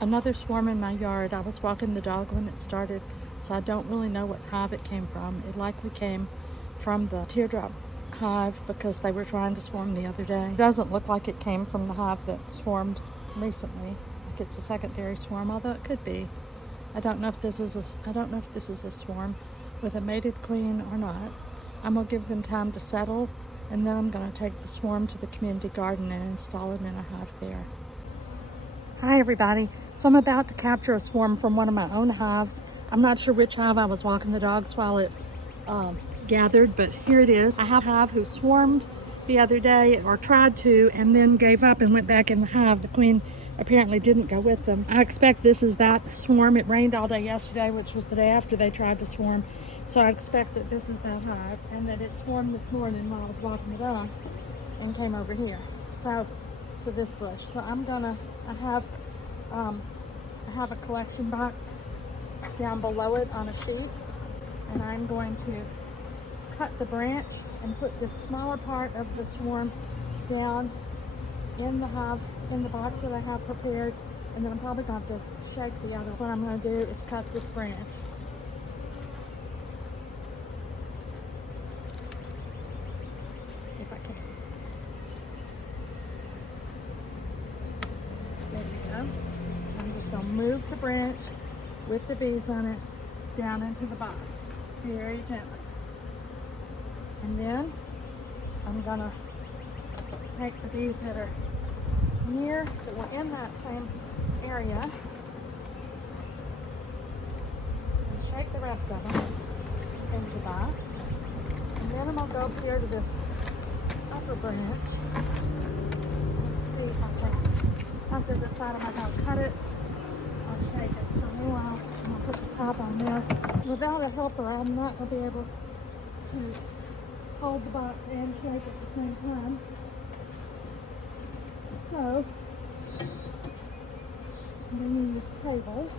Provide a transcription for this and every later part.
another swarm in my yard. I was walking the dog when it started, so I don't really know what hive it came from. It likely came from the teardrop hive because they were trying to swarm the other day. It doesn't look like it came from the hive that swarmed recently. Like it's a secondary swarm, although it could be. I don't know if this is a swarm with a mated queen or not. I'm gonna give them time to settle, and then I'm gonna take the swarm to the community garden and install it in a hive there. Hi everybody. So I'm about to capture a swarm from one of my own hives. I'm not sure which hive I was walking the dogs while it gathered, but here it is. I have a hive who swarmed the other day, or tried to, and then gave up and went back in the hive. The queen apparently didn't go with them. I expect this is that swarm. It rained all day yesterday, which was the day after they tried to swarm. So I expect that this is that hive, and that it swarmed this morning while I was walking the dog and came over here. So to this bush. So I have a collection box down below it on a sheet, and I'm going to cut the branch and put this smaller part of the swarm down in the hive, in the box that I have prepared, and then I'm probably going to have to shake the other. What I'm going to do is cut this branch. If I can. There we go. I'm just going to move the branch with the bees on it down into the box very gently. And then I'm going to take the bees that are that were in that same area and shake the rest of them into the box. And then I'm going to go up here to this upper branch. Let's see if I can, after the side of my house, cut it, I'll shake it. So meanwhile, I'm going to put the top on this. Without a helper, I'm not going to be able to hold the box and shake at the same time. So I'm going to use this table.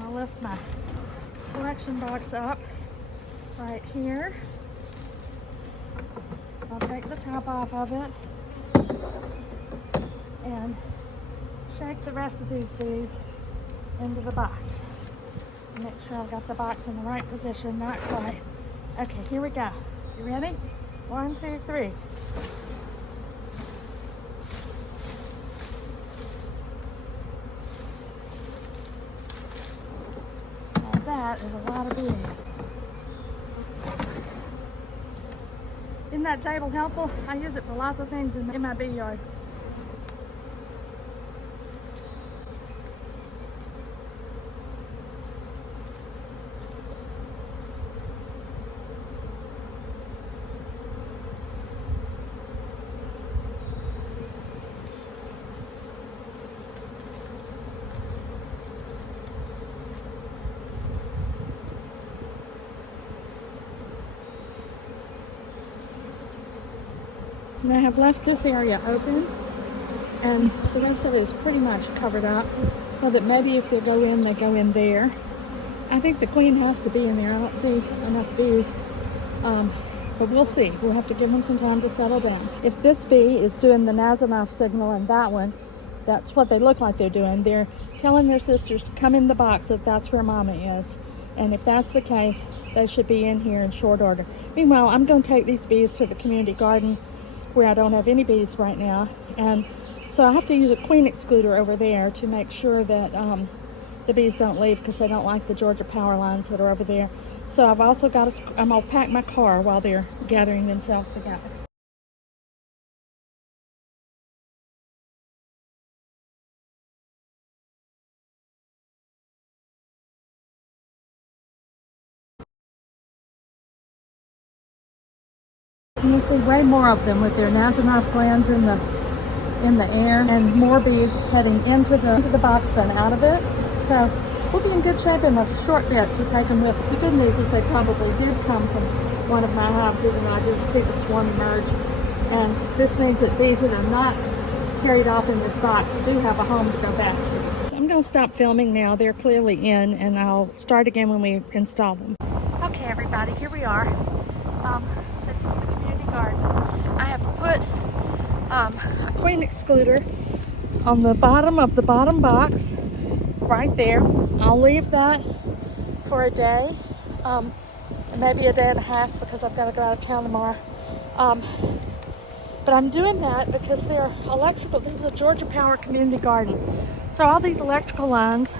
I'll lift my collection box up right here. I'll take the top off of it and shake the rest of these bees into the box. Make sure I've got the box in the right position, not quite. Okay, here we go. You ready? 1, 2, 3. Now that is a lot of bees. Isn't that table helpful? I use it for lots of things in my bee yard. And I have left this area open, and the rest of it is pretty much covered up, so that maybe if they go in there. I think the queen has to be in there. I don't see enough bees, but we'll see. We'll have to give them some time to settle down. If this bee is doing the Nazareth signal and that one, that's what they look like they're doing. They're telling their sisters to come in the box if that's where Mama is. And if that's the case, they should be in here in short order. Meanwhile, I'm going to take these bees to the community garden where I don't have any bees right now. And so I have to use a queen excluder over there to make sure that the bees don't leave, because they don't like the Georgia power lines that are over there. So I've also got I'm going to pack my car while they're gathering themselves together. You can see way more of them with their Nazareth glands in the air, and more bees heading into the box than out of it. So we'll be in good shape in a short bit to take them with. The good news is they probably did come from one of my hives, even though I didn't see the swarm emerge. And this means that bees that are not carried off in this box do have a home to go back to. I'm going to stop filming now. They're clearly in, and I'll start again when we install them. Okay, everybody, here we are. This is the community garden. I have put a queen excluder on the bottom of the bottom box right there. I'll leave that for a day, maybe a day and a half, because I've got to go out of town tomorrow. But I'm doing that because they're electrical. This is a Georgia Power community garden. So all these electrical lines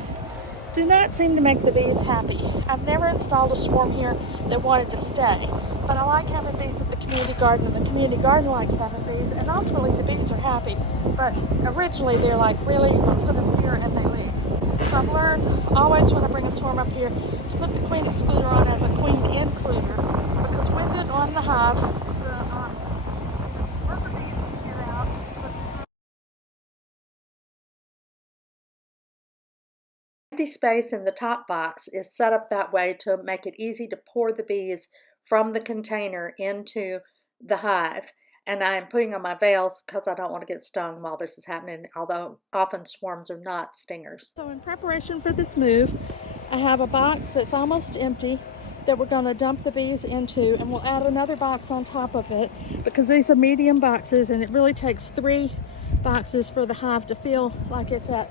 do not seem to make the bees happy. I've never installed a swarm here that wanted to stay, but I like having bees at the community garden, and the community garden likes having bees, and ultimately the bees are happy. But originally they're like, really, put us here, and they leave. So I've learned always when I bring a swarm up here to put the queen excluder on as a queen includer, because with it on the hive, the worker bees can get out. Empty space in the top box is set up that way to make it easy to pour the bees from the container into the hive. And I'm putting on my veils because I don't want to get stung while this is happening, although often swarms are not stingers. So in preparation for this move, I have a box that's almost empty that we're going to dump the bees into, and we'll add another box on top of it because these are medium boxes, and it really takes 3 boxes for the hive to feel like it's at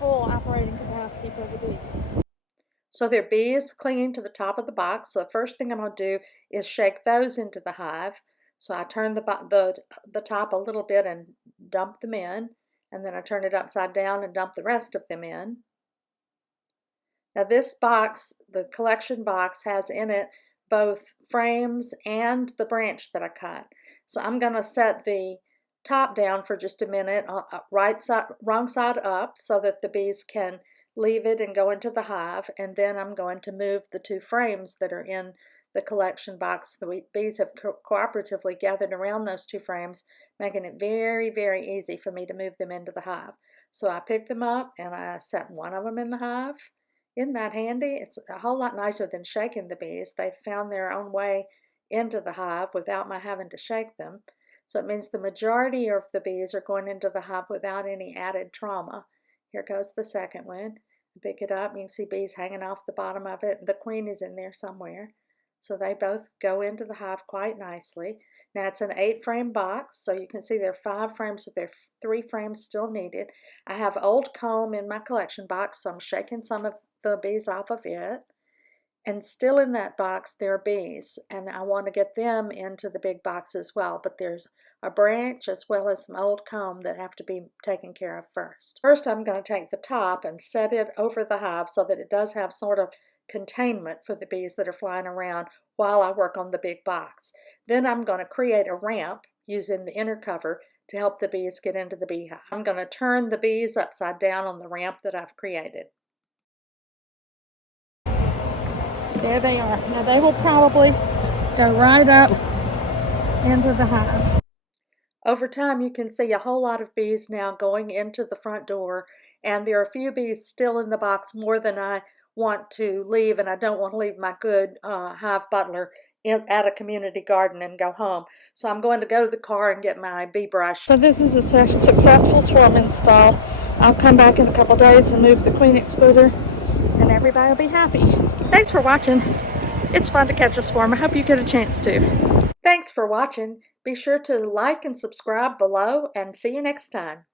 full operating capacity for the bees. So there are bees clinging to the top of the box. So the first thing I'm going to do is shake those into the hive. So I turn the top a little bit and dump them in, and then I turn it upside down and dump the rest of them in. Now this box, the collection box, has in it both frames and the branch that I cut. So I'm going to set the top down for just a minute, wrong side up, so that the bees can leave it and go into the hive, and then I'm going to move the 2 frames that are in the collection box. The bees have cooperatively gathered around those 2 frames, making it very, very easy for me to move them into the hive. So I pick them up and I set one of them in the hive. Isn't that handy? It's a whole lot nicer than shaking the bees. They've found their own way into the hive without my having to shake them. So it means the majority of the bees are going into the hive without any added trauma. Here goes the second one. Pick it up, you can see bees hanging off the bottom of it. The queen is in there somewhere. So they both go into the hive quite nicely. Now it's an 8-frame box, so you can see there are 5 frames, so there are 3 frames still needed. I have old comb in my collection box, so I'm shaking some of the bees off of it. And still in that box there are bees, and I want to get them into the big box as well, but there's a branch as well as some old comb that have to be taken care of first. First I'm going to take the top and set it over the hive so that it does have sort of containment for the bees that are flying around while I work on the big box. Then I'm going to create a ramp using the inner cover to help the bees get into the beehive. I'm going to turn the bees upside down on the ramp that I've created. There they are. Now they will probably go right up into the hive. Over time you can see a whole lot of bees now going into the front door, and there are a few bees still in the box, more than I want to leave, and I don't want to leave my good hive butler at a community garden and go home. So I'm going to go to the car and get my bee brush. So this is a successful swarm install. I'll come back in a couple days and move the queen excluder, and everybody will be happy. Thanks for watching. It's fun to catch a swarm. I hope you get a chance to. Thanks for watching. Be sure to like and subscribe below, and see you next time.